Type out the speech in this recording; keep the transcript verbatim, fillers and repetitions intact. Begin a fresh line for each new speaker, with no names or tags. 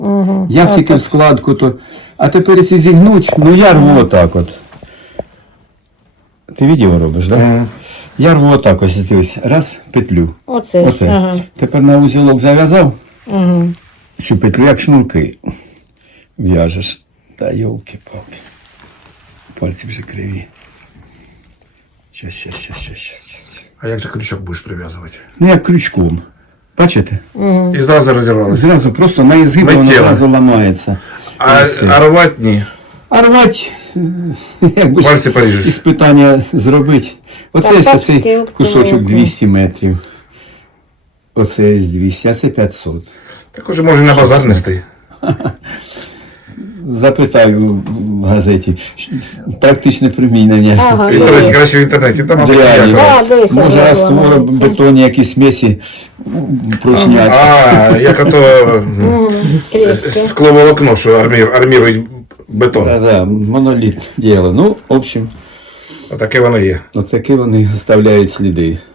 Угу.
Я тільки в складку, то. А тепер якщо зігнуть, ну я рву отак от. Ти відео робиш, так? Да?
Ага.
Я рву отак ось, дивись, раз, петлю.
Оце.
Оце.
Ага.
Тепер на узілок зав'язав,
Угу.
цю петлю, як шнурки в'яжеш. Та йолки-палки. Пальці вже криві. Щас, щас, щас, щас, щас, щас.
А як же крючок будеш прив'язувати?
Ну як крючком. Бачите?
Угу.
І зразу розірвалося.
Зразу просто на ізгиб воно
Миттєво.
зразу ламається.
А,
І все.
а рвати ні.
А рвать, якби
Пальці поріжеш.
іспитання зробити. Оце
Так,
ось
так,
цей
скільки
кусочок
років?
двісті метрів. Оце є двісті, а це п'ятсот.
Так уже може на базар нести.
Запитаю в газеті. Практичне примінення.
Ага.
Це-
Ні.
Інтернет, краще в інтернеті. Там мабуть,
Реально.
ніякого.
А, дивися,
Може
вже
раствори,
ламається.
бетонні якісь смесі прочнять.
А, як ото
Угу. Крепке.
скловолокно, що армір, армірують бетон.
Да, да, моноліт діло. Ну, в общем,
Отаке воно є.
от такі вони оставляють сліди.